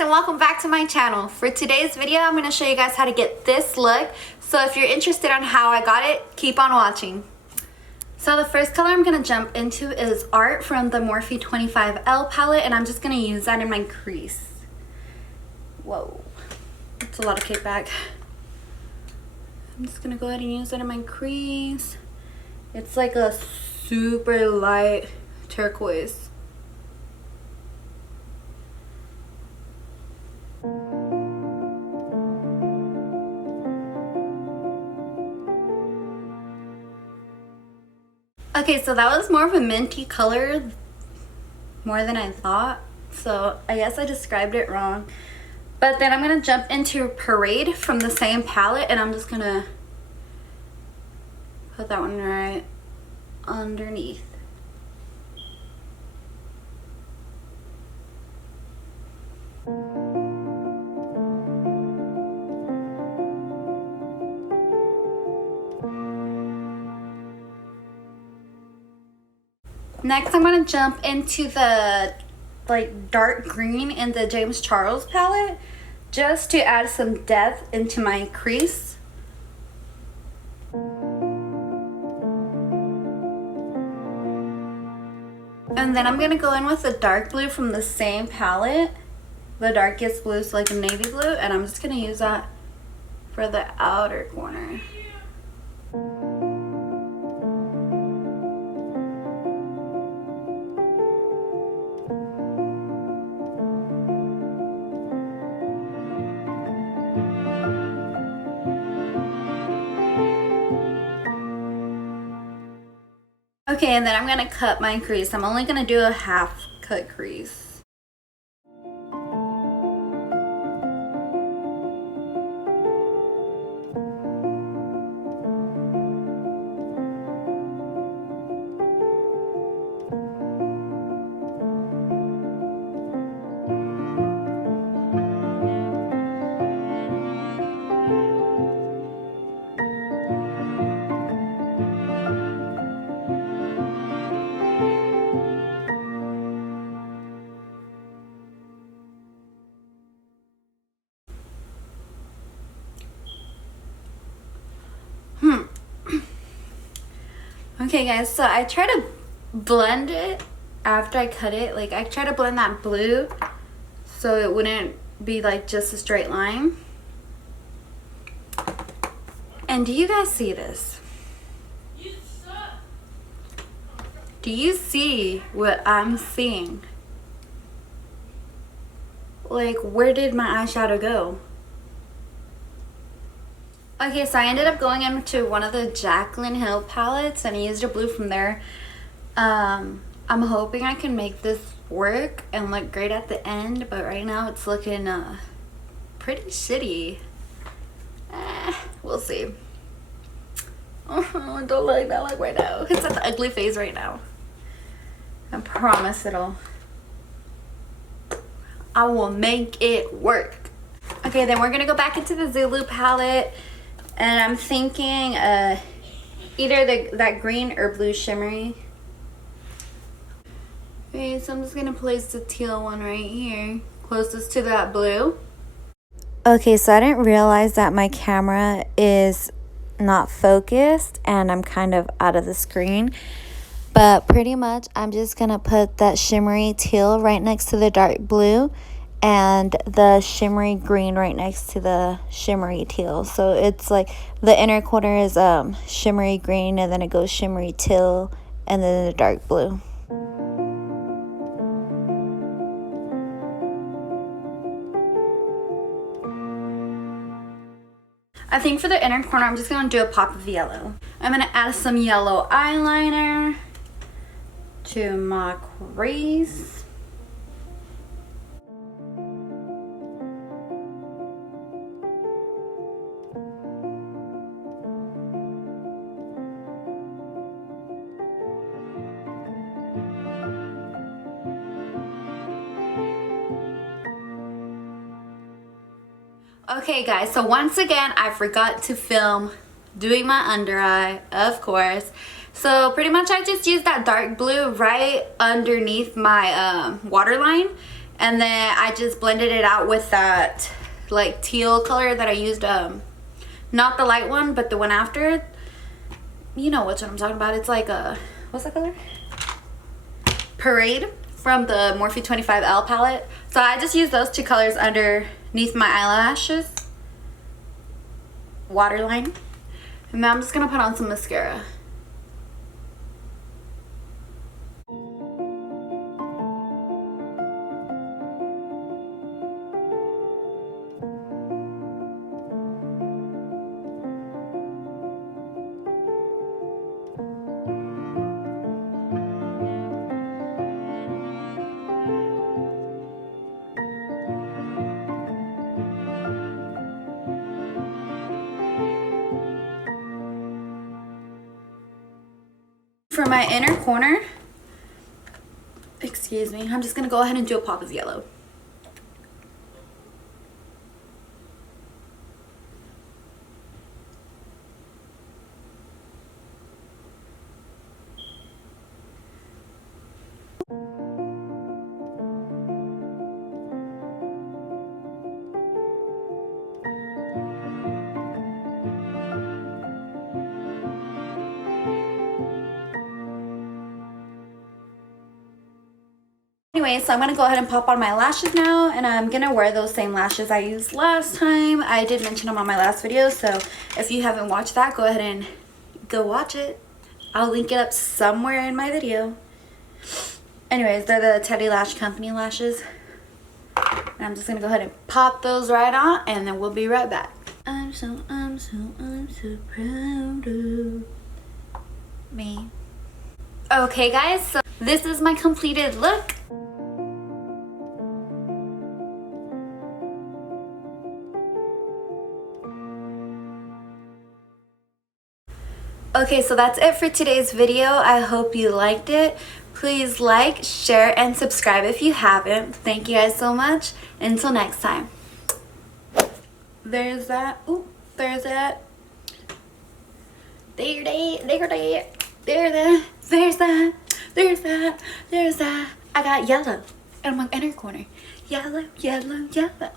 guys, and welcome back to my channel. For today's video, I'm going to show you guys how to get this look. So if you're interested on how I got it, keep on watching. So the first color I'm going to jump into is Art from the Morphe 25L palette, and I'm just going to use that in my crease. Whoa, that's a lot of kickback. I'm just going to go ahead and use that in my crease. It's like a super light turquoise. Okay, so that was more of a minty color, more than I thought. So I guess I described it wrong. But then I'm gonna jump into Parade from the same palette, and I'm just gonna put that one right underneath. Next, I'm going to jump into the dark green in the James Charles palette just to add some depth into my crease. And then I'm going to go in with the dark blue from the same palette. The darkest blue is like a navy blue, and I'm just going to use that for the outer corner. Okay, and then I'm gonna cut my crease. I'm only gonna do a half cut crease. Okay guys, so I try to blend it after I cut it. Like, I try to blend that blue so it wouldn't be like just a straight line. And do you guys see this? Do you see what I'm seeing? Like, where did my eyeshadow go? Okay, so I ended up going into one of the Jaclyn Hill palettes, and I used a blue from there. I'm hoping I can make this work and look great at the end, but right now it's looking pretty shitty. We'll see. Oh, don't like that look right now. It's at the ugly phase right now. I promise I will make it work. Okay, then we're gonna go back into the Zulu palette. And I'm thinking either that green or blue shimmery. Okay, so I'm just gonna place the teal one right here, closest to that blue. Okay, so I didn't realize that my camera is not focused and I'm kind of out of the screen. But pretty much I'm just gonna put that shimmery teal right next to the dark blue and the shimmery green right next to the shimmery teal. So it's like the inner corner is shimmery green, and then it goes shimmery teal, and then the dark blue. I think for the inner corner I'm just gonna do a pop of yellow. I'm gonna add some yellow eyeliner to my crease. Okay guys, so once again I forgot to film doing my under eye, of course. So pretty much I just used that dark blue right underneath my waterline, And then I just blended it out with that like teal color that I used, not the light one, but the one after. You know which one I'm talking about. It's like a, what's that color? Parade from the Morphe 25L palette. So I just used those two colors underneath my eyelashes waterline. And now I'm just gonna put on some mascara. For my inner corner, excuse me, I'm just gonna go ahead and do a pop of yellow. Anyway, so I'm gonna go ahead and pop on my lashes now, and I'm gonna wear those same lashes I used last time. I did mention them on my last video, so if you haven't watched that, go ahead and go watch it. I'll link it up somewhere in my video. Anyways, they're the Teddy Lash Company lashes. And I'm just gonna go ahead and pop those right on, and then we'll be right back. I'm so proud of me. Okay guys, so this is my completed look. Okay, so that's it for today's video. I hope you liked it. Please like, share, and subscribe if you haven't. Thank you guys so much. Until next time. There's that. Ooh, there's that. There's that. I got yellow in my inner corner. Yellow, yellow, yellow.